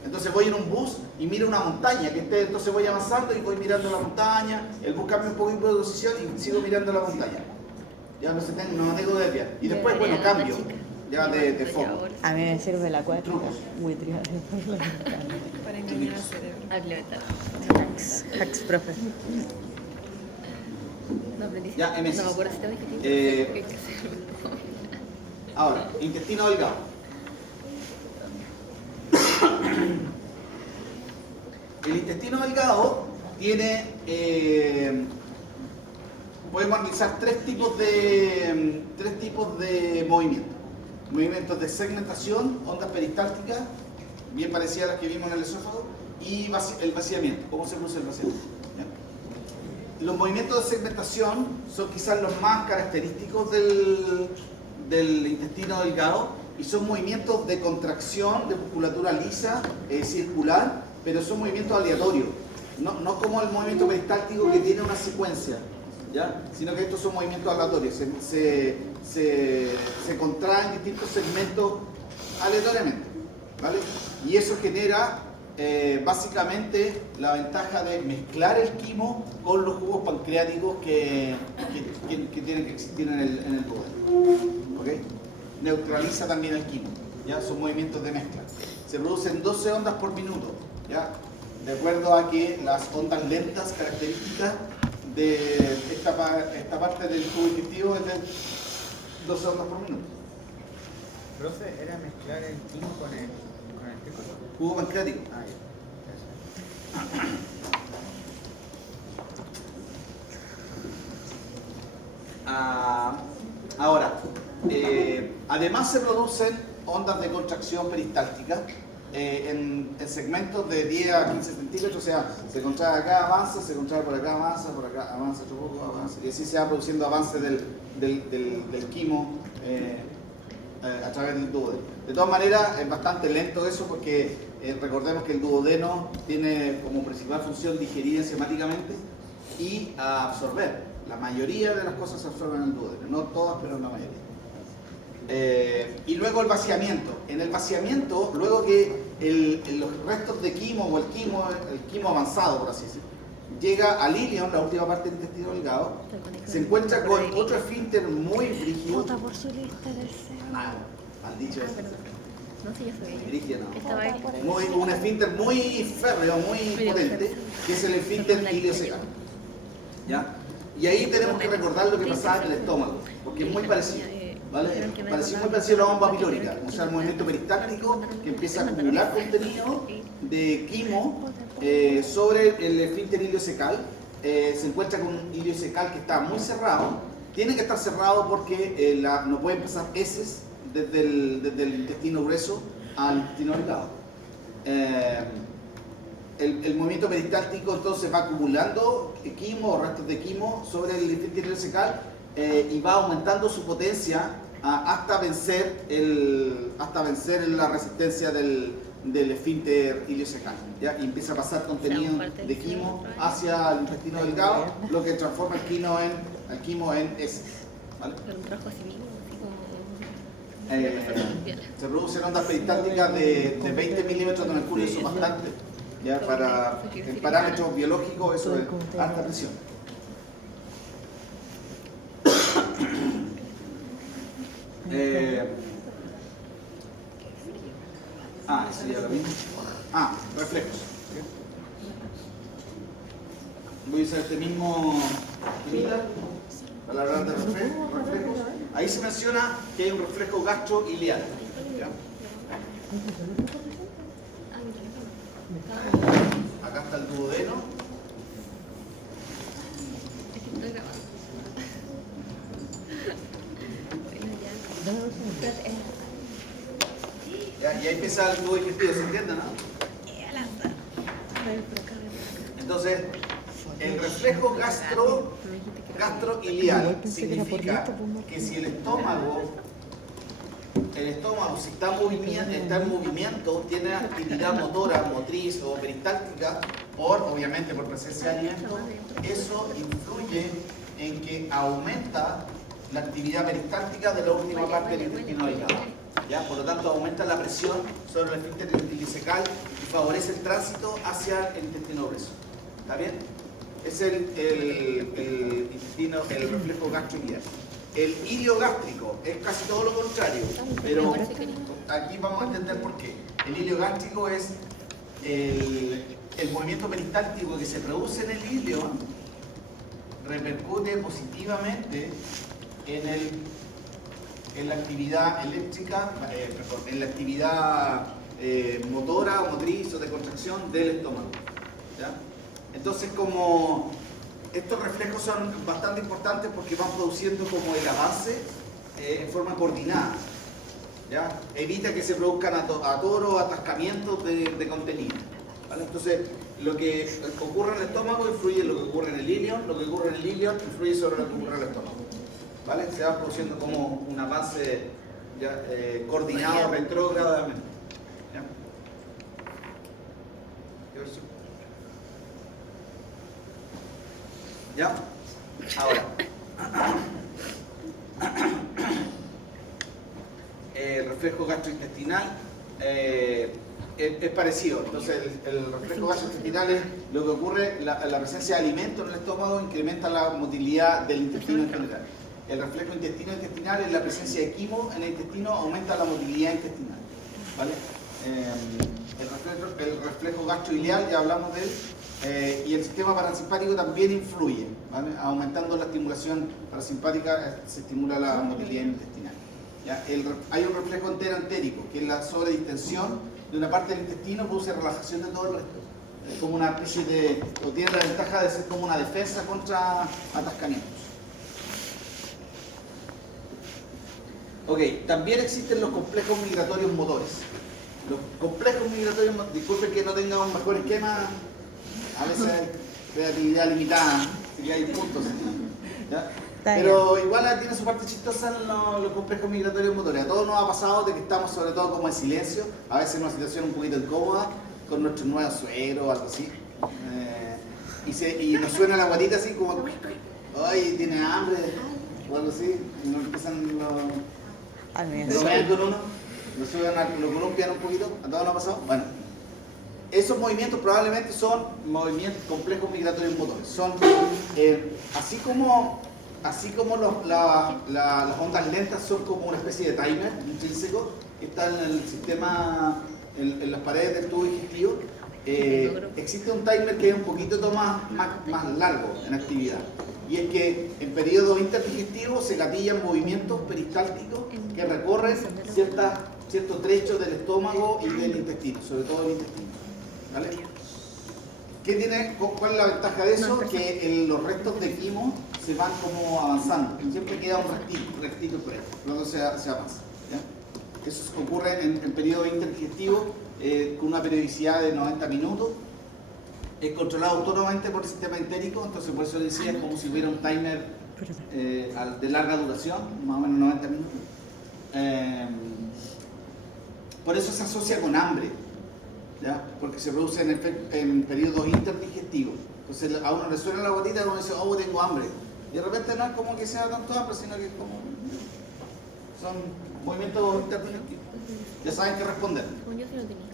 Entonces voy en un bus y miro una montaña que esté, entonces voy avanzando y voy mirando la montaña, el bus cambia un poquito de posición y sigo mirando la montaña. Ya no me tengo de pie. Y después, bueno, cambio ya de foco. A mí me sirve la acuática. Trucos. Muy trivial. para engañar al cerebro. Hacks, profe. Ya, MS. No me acuerdo si te dije. Ahora, intestino delgado. El intestino delgado tiene, podemos analizar tres tipos de movimientos. Movimientos de segmentación, ondas peristálticas, bien parecidas a las que vimos en el esófago, y el vaciamiento. ¿Cómo se produce el vaciamiento? ¿Ya? Los movimientos de segmentación son quizás los más característicos del intestino delgado, y son movimientos de contracción de musculatura lisa, circular, pero son movimientos aleatorios, no como el movimiento peristáltico que tiene una secuencia, ¿ya? Sino que estos son movimientos aleatorios, se contraen distintos segmentos aleatoriamente, ¿vale? Y eso genera básicamente la ventaja de mezclar el quimo con los jugos pancreáticos que tienen que existir en el duodeno, ¿ok? Neutraliza también el quimo, ¿ya? Son movimientos de mezcla. Se producen 12 ondas por minuto, ¿ya? De acuerdo a que las ondas lentas características de esta parte del tubo digestivo es de 12 ondas por minuto. Profe, ¿era mezclar el quimo con el qué cosa? Jugo pancreático. Ah, ya. Ahora, además se producen ondas de contracción peristáltica en segmentos de 10 a 15 centímetros, o sea, se contrae acá, avanza, se contrae por acá, avanza otro poco, avanza, y así se va produciendo avance del quimo a través del duodeno. De todas maneras, es bastante lento eso porque recordemos que el duodeno tiene como principal función digerir enzimáticamente y absorber. La mayoría de las cosas se absorben en el duodeno, no todas, pero la mayoría. Y luego el vaciamiento. En el vaciamiento, luego que los restos de quimo o el quimo avanzado, por así decirlo, llega al ilion, la última parte del intestino delgado, se encuentra con otro esfínter muy brígido. Vota por su lista del CEO. Mal dicho eso. No sé, yo soy Brígido, no. Estaba ahí. Un esfínter muy férreo, muy potente, que es el esfínter iliocecal. ¿Ya? Y ahí tenemos que recordar lo que pasaba en el estómago, porque es muy parecido, ¿vale? Muy parecido a la bomba pilórica, o sea, el movimiento peristáltico que empieza a acumular contenido de quimo sobre el esfínter iliocecal. Se encuentra con un iliocecal que está muy cerrado. Tiene que estar cerrado porque no pueden pasar heces desde el intestino grueso al intestino delgado. El movimiento peristáltico entonces va acumulando quimo o restos de quimo sobre el esfínter iliocecal y va aumentando su potencia hasta vencer la resistencia del esfínter iliocecal, ¿ya? Y empieza a pasar contenido de quimo hacia el intestino delgado, lo que transforma el quimo en heces, ¿vale? Pero un trabajo así mismo, así como... Se producen ondas peristálticas de 20 milímetros de mercurio, eso es bastante, ¿ya? Para el parámetro biológico eso es alta presión. Eso ya lo vi. Reflejos. Voy a usar este mismo temita para hablar de reflejos. Ahí se menciona que hay un reflejo gastroileal. ¿Ya? Acá está el duodeno. Estoy grabando. ¿Ya? Y ahí empieza el tubo digestivo, ¿se entiende, no? Entonces, el reflejo gastroileal significa que si el estómago si está en movimiento, tiene actividad motora, motriz o peristáltica, obviamente por presencia de alimento, eso influye en que aumenta la actividad peristáltica de la última parte del intestino delgado. ¿Ya? Por lo tanto, aumenta la presión sobre el esfínter ileocecal y favorece el tránsito hacia el intestino grueso. ¿Está bien? Es el reflejo gastroileal. El iliogástrico es casi todo lo contrario, pero aquí vamos a entender por qué. El iliogástrico es el movimiento peristáltico que se produce en el ilio, repercute positivamente en la actividad eléctrica, en la actividad motora o motriz o de contracción del estómago. ¿Ya? Entonces, como estos reflejos son bastante importantes porque van produciendo como el avance en forma coordinada. ¿Ya? Evita que se produzcan atoros, atascamientos de contenido. ¿Vale? Entonces, lo que ocurre en el estómago influye en lo que ocurre en el ilion, lo que ocurre en el ilion influye sobre lo que ocurre en el estómago. ¿Vale? Se va produciendo como un avance ya, coordinado retrógradamente. ¿Ya? ¿Qué versión? ¿Ya? Ahora. El reflejo gastrointestinal es parecido. Entonces, el reflejo gastrointestinal es lo que ocurre, la presencia de alimentos en el estómago incrementa la motilidad del intestino en general. El reflejo intestinal es la presencia de quimo en el intestino, aumenta la motilidad intestinal. ¿Vale? El reflejo gastroileal, ya hablamos de él. Y el sistema parasimpático también influye, ¿vale? Aumentando la estimulación parasimpática se estimula la motilidad intestinal. ¿Ya? Hay un reflejo enterantérico, que es la sobredistensión de una parte del intestino, produce relajación de todo el resto. Es como una especie de, o tiene la ventaja de ser como una defensa contra atascamientos. Ok, también existen los complejos migratorios motores. Los complejos migratorios, disculpen que no tenga un mejor esquema, a veces hay creatividad limitada, así que hay puntos. ¿Ya? Pero igual tiene su parte chistosa en los complejos migratorios motores. A todos nos ha pasado de que estamos sobre todo como en silencio, a veces en una situación un poquito incómoda, con nuestro nuevo suegro o algo así. Y nos suena la guatita así como, ay, tiene hambre, o algo así, y nos empiezan lo vean con uno, lo columpian un poquito, ¿a todos nos ha pasado? Bueno. Esos movimientos probablemente son movimientos complejos migratorios motores. Son así como las ondas lentas son como una especie de timer intrínseco que está en el sistema, en las paredes del tubo digestivo. Existe un timer que es un poquito más largo en actividad. Y es que en periodos interdigestivos se gatillan movimientos peristálticos que recorren ciertos trechos del estómago y del intestino, sobre todo del intestino. ¿Vale? ¿Cuál es la ventaja de eso? Que los restos de quimo se van como avanzando. Siempre queda un restito por ahí, luego se avanza. ¿Ya? Eso ocurre en periodos interdigestivos con una periodicidad de 90 minutos. Es controlado autónomamente por el sistema entérico, entonces por eso decía, es como si hubiera un timer de larga duración, más o menos 90 minutos. Por eso se asocia con hambre. ¿Ya? Porque se produce en periodos interdigestivos. Entonces a uno le suena la gotita y uno dice, oh, tengo hambre. Y de repente no es como que sea tanto hambre, sino que son movimientos interdigestivos. Ya saben qué responder. Yo sí lo tenía.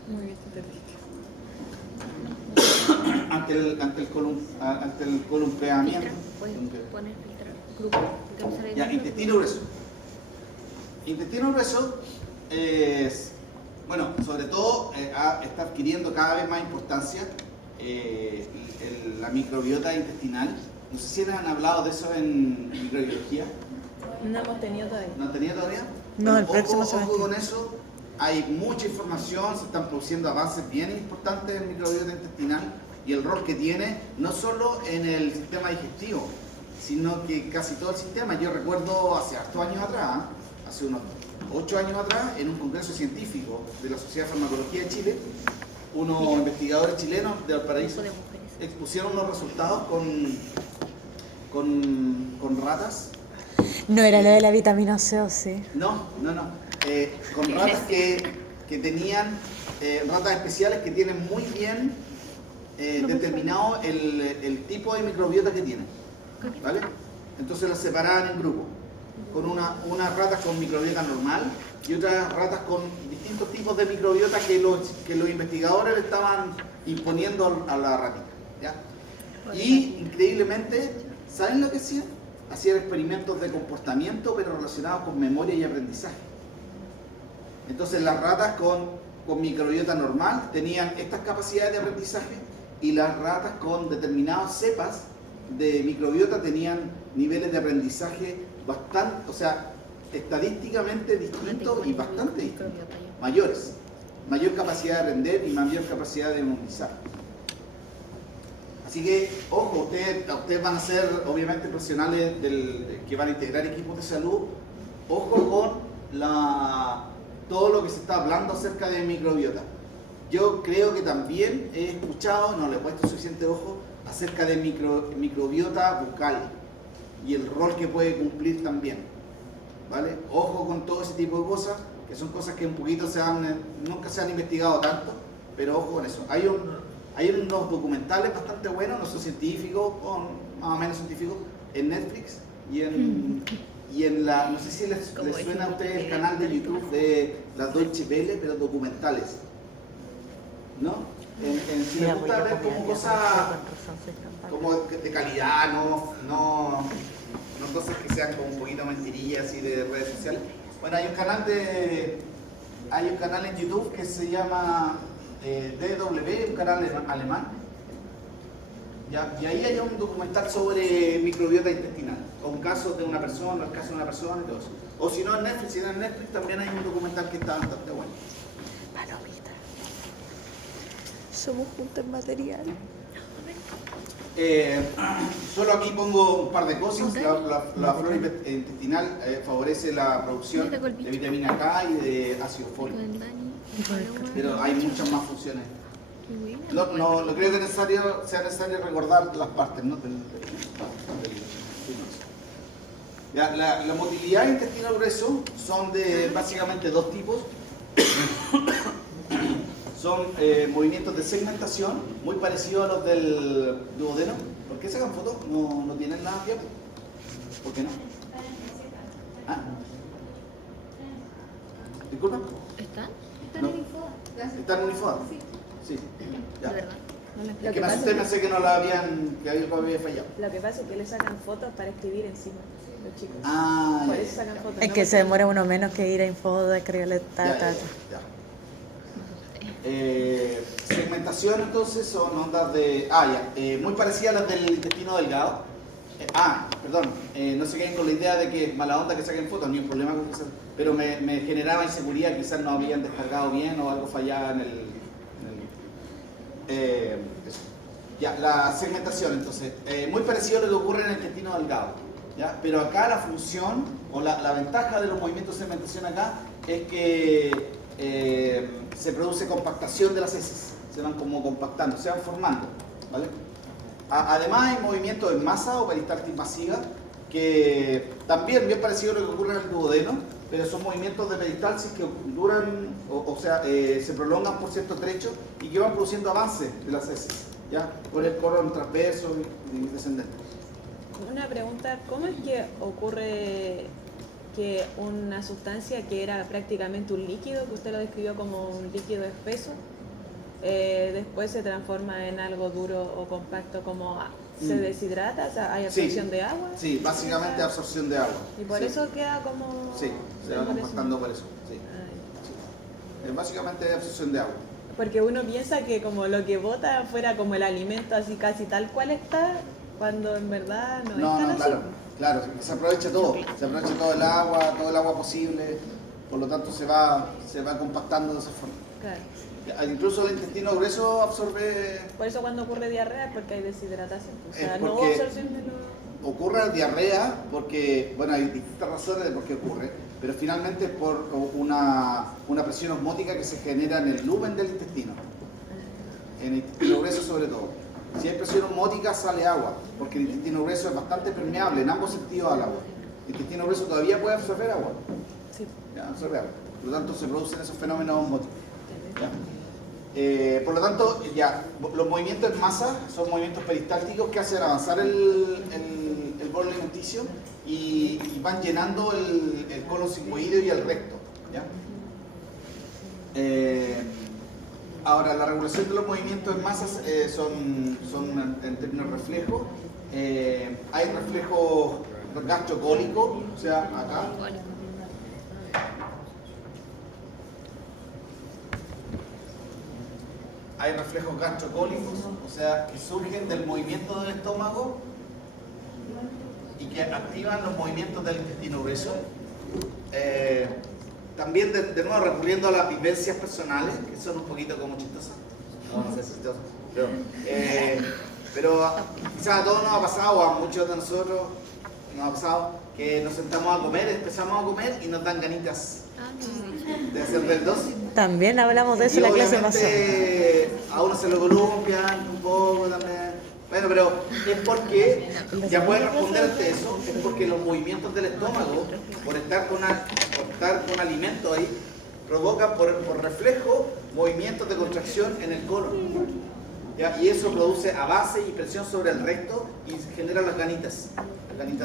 Ante el columpeamiento. Puedes poner filtrar grupo. Porque me sale Ya, intestino grueso. Intestino grueso es, bueno, sobre todo está adquiriendo cada vez más importancia la microbiota intestinal. No sé si han hablado de eso en microbiología. No hemos tenido todavía. ¿No han tenido todavía? No, Bueno, el próximo ojo semestre. con eso. Hay mucha información, se están produciendo avances bien importantes en microbiota intestinal y el rol que tiene, no solo en el sistema digestivo, sino que casi todo el sistema. Yo recuerdo hace hartos años atrás, hace unos 8 años atrás, en un congreso científico de la Sociedad de Farmacología de Chile, unos investigadores chilenos de Valparaíso de mujeres. expusieron unos resultados con ratas. No era lo de la vitamina C, ¿o sí? No. Con ratas que tenían, ratas especiales que tienen muy bien determinado el tipo de microbiota que tienen. ¿Vale? Entonces las separaban en grupos. Con unas ratas con microbiota normal y otras ratas con distintos tipos de microbiota que los investigadores le estaban imponiendo a la ratita. ¿Ya? Y increíblemente, ¿saben lo que hacían? Hacían experimentos de comportamiento, pero relacionados con memoria y aprendizaje. Entonces las ratas con microbiota normal tenían estas capacidades de aprendizaje y las ratas con determinadas cepas de microbiota tenían niveles de aprendizaje bastante, o sea, estadísticamente distintos y bastante distintos, mayores. Mayor capacidad de aprender y mayor capacidad de memorizar. Así que, ojo, ustedes van a ser obviamente profesionales que van a integrar equipos de salud. Ojo con todo lo que se está hablando acerca de microbiota. Yo creo que también he escuchado, no le he puesto suficiente ojo, acerca de microbiota bucal y el rol que puede cumplir también. ¿Vale? Ojo con todo ese tipo de cosas, que son cosas que un poquito nunca se han investigado tanto, pero ojo con eso. Hay unos documentales bastante buenos, no son científicos, o más o menos científicos, en Netflix y en la, no sé si les suena a ustedes el canal de YouTube de la Deutsche Welle, pero documentales, ¿no? Si les gusta ver como cosas como de calidad, no cosas que sean como un poquito mentirillas así de redes sociales. Bueno, hay un canal en YouTube que se llama DW, un canal alemán. ¿Ya? Y ahí hay un documental sobre microbiota intestinal, con casos de una persona, el caso de una persona y todo eso. O si no en Netflix también hay un documental que está bastante bueno. Palomita. Somos juntos en material. Solo aquí pongo un par de cosas. La flora intestinal favorece la producción de vitamina K y de ácido fólico. Pero hay muchas más funciones. No creo que sea necesario recordar las partes, ¿no? La motilidad intestinal grueso son de básicamente dos tipos. Son movimientos de segmentación muy parecidos a los del duodeno. ¿Por qué sacan fotos? ¿No tienen nada tiempo? ¿Por qué no? ¿Ah? ¿Disculpa? ¿Están? No. ¿Están en Unifoda? Sí. Ya. De verdad. Es que me asusté, pensé que no la habían, que algo había fallado. Lo que pasa es que le sacan fotos para escribir encima, los chicos. Ah, Por ya, eso sacan fotos. Es no que porque- se demora uno menos que ir a info de escribirle ya. Segmentación entonces son ondas de... muy parecidas a las del intestino delgado. Perdón, no se queden con la idea de que es mala onda que saquen fotos, ni un problema con que pero me generaba inseguridad, quizás no habían descargado bien o algo fallaba en eso. La segmentación entonces, muy parecido a lo que ocurre en el intestino delgado, ¿ya? Pero acá la función o la ventaja de los movimientos de segmentación acá es que se produce compactación de las heces, se van como compactando, se van formando, ¿vale? Además hay movimientos en masa o peristaltis masiva que también bien parecido a lo que ocurre en el duodeno, pero son movimientos de peristalsis que duran, se prolongan por cierto trecho y que van produciendo avances de las heces, ¿ya? Por el colon transverso y descendente. Una pregunta, ¿cómo es que ocurre que una sustancia que era prácticamente un líquido, que usted lo describió como un líquido espeso, después se transforma en algo duro o compacto, como se deshidrata? O sea, ¿hay absorción de agua? Sí, básicamente absorción de agua. Y por Sí. eso queda como... Sí, se va compactando por eso. Sí. Ah, Es básicamente absorción de agua. Porque uno piensa que como lo que bota fuera como el alimento así casi tal cual está, cuando en verdad no es tan así. Claro, se aprovecha todo el agua posible, por lo tanto se va compactando de esa forma. Claro. Incluso el intestino grueso absorbe. Por eso cuando ocurre diarrea es porque hay deshidratación. O sea, no porque absorción de lo... ocurre diarrea porque, bueno, hay distintas razones de por qué ocurre, pero finalmente es por una presión osmótica que se genera en el lumen del intestino, en el intestino grueso sobre todo. Si hay presión osmótica sale agua, porque el intestino grueso es bastante permeable en ambos sentidos al agua. El intestino grueso todavía puede absorber agua, Sí. ¿ya? Absorbe agua. Por lo tanto se producen esos fenómenos osmóticos. Por lo tanto, los movimientos en masa son movimientos peristálticos que hacen avanzar el bolo alimenticio y van llenando el colon sigmoideo y el recto. ¿Ya? Ahora, la regulación de los movimientos en masas son en términos reflejos. Hay reflejos gastrocólicos, o sea, acá. Hay reflejos gastrocólicos, o sea, que surgen del movimiento del estómago y que activan los movimientos del intestino grueso. También, de nuevo, recurriendo a las vivencias personales, que son un poquito como chistosas. No sé si chistosas, pero quizás a todos nos ha pasado, o a muchos de nosotros nos ha pasado, que nos sentamos a comer, empezamos a comer y nos dan ganitas de hacer del 2. También hablamos de eso en la clase pasada. A uno se lo columpian un poco también. Bueno, pero es porque, ya pueden responder ante eso, es porque los movimientos del estómago, por estar con alimento ahí, provocan por reflejo movimientos de contracción en el colon. ¿Ya? Y eso produce avance y presión sobre el recto y genera las ganitas.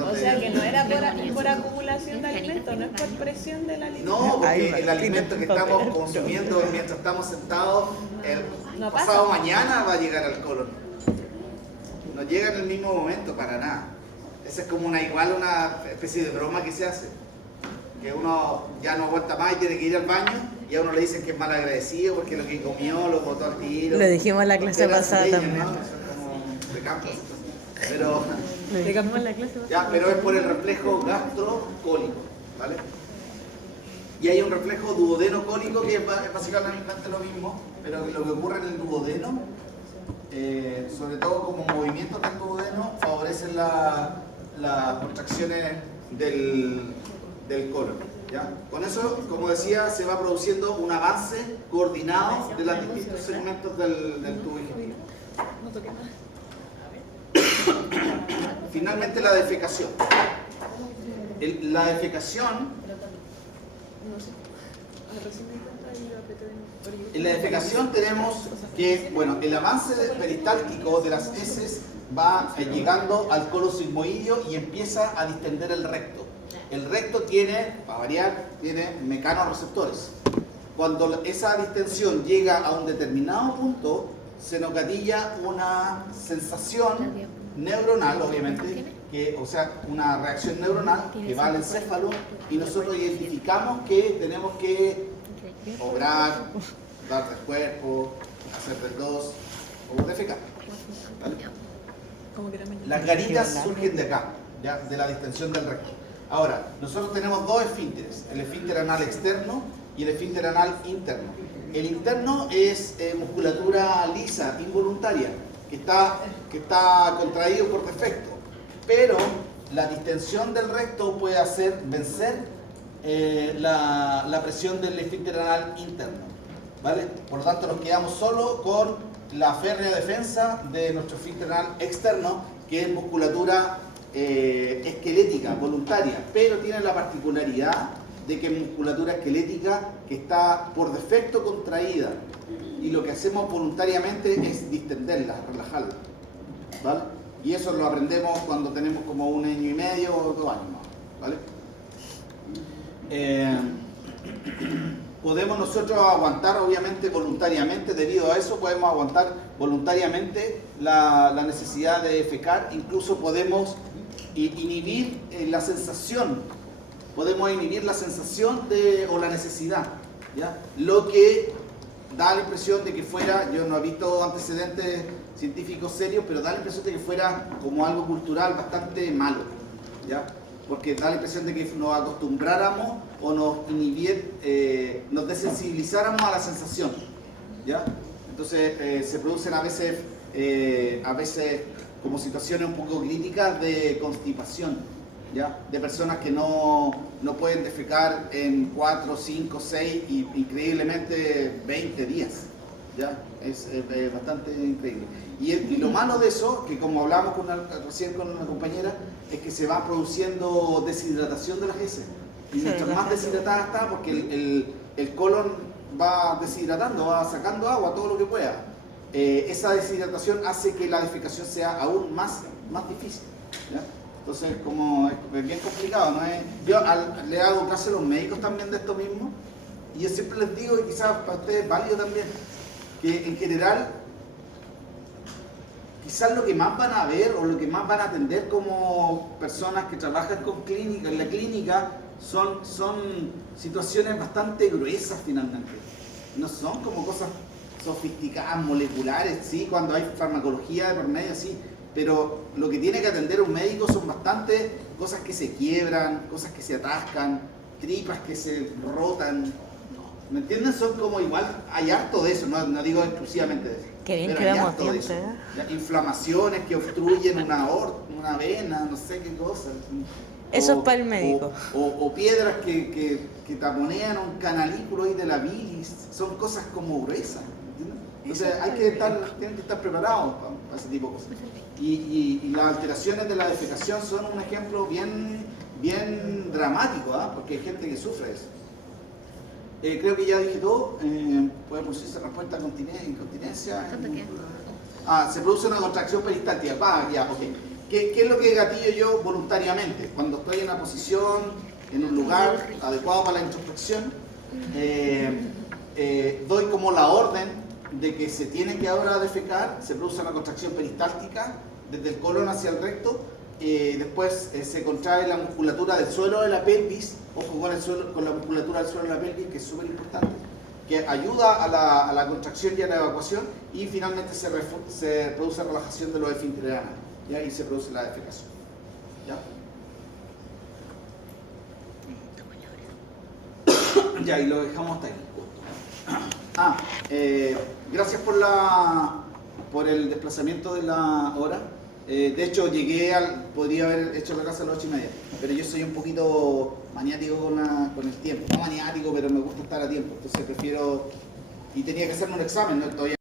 O sea que no era por acumulación de alimento, no es por presión del alimento. No, porque el alimento que estamos consumiendo mientras estamos sentados, el pasado mañana va a llegar al colon. No llega en el mismo momento para nada. Esa es como una especie de broma que se hace. Que uno ya no aguanta más y tiene que ir al baño y a uno le dicen que es mal agradecido porque lo que comió lo botó al tiro. Lo dijimos en la clase pasada también. ¿No? Eso es como de campo. Pero, pero es por el reflejo gastrocólico, ¿vale? Y hay un reflejo duodenocólico que es básicamente lo mismo, pero lo que ocurre en el duodeno, sobre todo como movimientos del duodeno, favorecen las contracciones del colon. ¿Ya? Con eso, como decía, se va produciendo un avance coordinado de los distintos segmentos del tubo digestivo. No toqué más. Finalmente, la defecación. La defecación. En la defecación tenemos que, bueno, el avance peristáltico de las heces va llegando al colon sigmoideo y empieza a distender el recto. El recto tiene, para variar, tiene mecanorreceptores. Cuando esa distensión llega a un determinado punto, se nos gatilla una sensación neuronal, obviamente, o sea, una reacción neuronal que va al encéfalo y nosotros identificamos que tenemos que obrar, dar del cuerpo, hacer del 2 o defecar. ¿Vale? Las ganitas surgen de acá, ¿ya? De la distensión del recto. Ahora, nosotros tenemos dos esfínteres, el esfínter anal externo y el esfínter anal interno. El interno es musculatura lisa, involuntaria, que está contraído por defecto, pero la distensión del recto puede hacer vencer la presión del esfínter anal interno, ¿vale? Por lo tanto, nos quedamos solo con la férrea defensa de nuestro esfínter anal externo, que es musculatura esquelética, voluntaria, pero tiene la particularidad de que es musculatura esquelética que está por defecto contraída y lo que hacemos voluntariamente es distenderla, relajarla, ¿vale? Y eso lo aprendemos cuando tenemos como 1 año y medio o 2 años más, ¿vale? Podemos nosotros aguantar, obviamente, voluntariamente, debido a eso podemos aguantar voluntariamente la necesidad de defecar, incluso podemos inhibir la sensación, o la necesidad, ¿ya? Lo que da la impresión de que fuera, yo no he visto antecedentes científicos serios, pero da la impresión de que fuera como algo cultural bastante malo, ¿ya? Porque da la impresión de que nos acostumbráramos o nos desensibilizáramos a la sensación, ¿ya? Entonces se producen a veces como situaciones un poco críticas de constipación, ¿ya? De personas que no pueden defecar en 4, 5, 6 y increíblemente 20 días, ¿ya? Es bastante increíble. Y lo malo de eso, que como hablamos recién con una compañera, es que se va produciendo deshidratación de las heces. Y mientras más deshidratada está, porque el colon va deshidratando, va sacando agua todo lo que pueda. Esa deshidratación hace que la defecación sea aún más difícil, ¿ya? Entonces, como es bien complicado, ¿no? Yo le hago clase a los médicos también de esto mismo, y yo siempre les digo, y quizás para ustedes es válido también, que en general, quizás lo que más van a ver o lo que más van a atender como personas que trabajan con clínica, en la clínica, son situaciones bastante gruesas finalmente. No son como cosas sofisticadas, moleculares, sí, cuando hay farmacología de por medio, sí, pero lo que tiene que atender un médico son bastantes cosas que se quiebran, cosas que se atascan, tripas que se rotan, ¿me entienden? Son como igual, hay harto de eso, no digo exclusivamente de eso. Qué bien pero que hay damos harto de tiempo, eso. ¿eh? Ya, inflamaciones que obstruyen una vena, no sé qué cosa. Eso es para el médico. O piedras que taponean un canalículo ahí de la bilis, son cosas como gruesas, ¿entiendes? Entonces tienen que estar preparados para ese tipo de cosas. Y las alteraciones de la defecación son un ejemplo bien dramático, ¿eh? Porque hay gente que sufre eso. Creo que ya dije todo. Puede producirse respuesta a incontinencia. ¿Cuánto queda? Se produce una contracción peristáltica. Ya, ok. ¿Qué es lo que gatillo yo voluntariamente? Cuando estoy en una posición, en un lugar adecuado para la introspección, doy como la orden de que se tiene que ahora defecar, se produce una contracción peristáltica desde el colon hacia el recto, después se contrae la musculatura del suelo de la pelvis, ojo con la musculatura del suelo de la pelvis, que es súper importante, que ayuda a la contracción y a la evacuación, y finalmente se produce relajación de los esfínteres anales, y ahí se produce la defecación. ¿Ya? Ya, y lo dejamos hasta aquí. Gracias por el desplazamiento de la hora. De hecho, podría haber hecho la clase a las 8:30, pero yo soy un poquito maniático con el tiempo. No maniático, pero me gusta estar a tiempo, entonces prefiero... Y tenía que hacerme un examen, ¿no? Todavía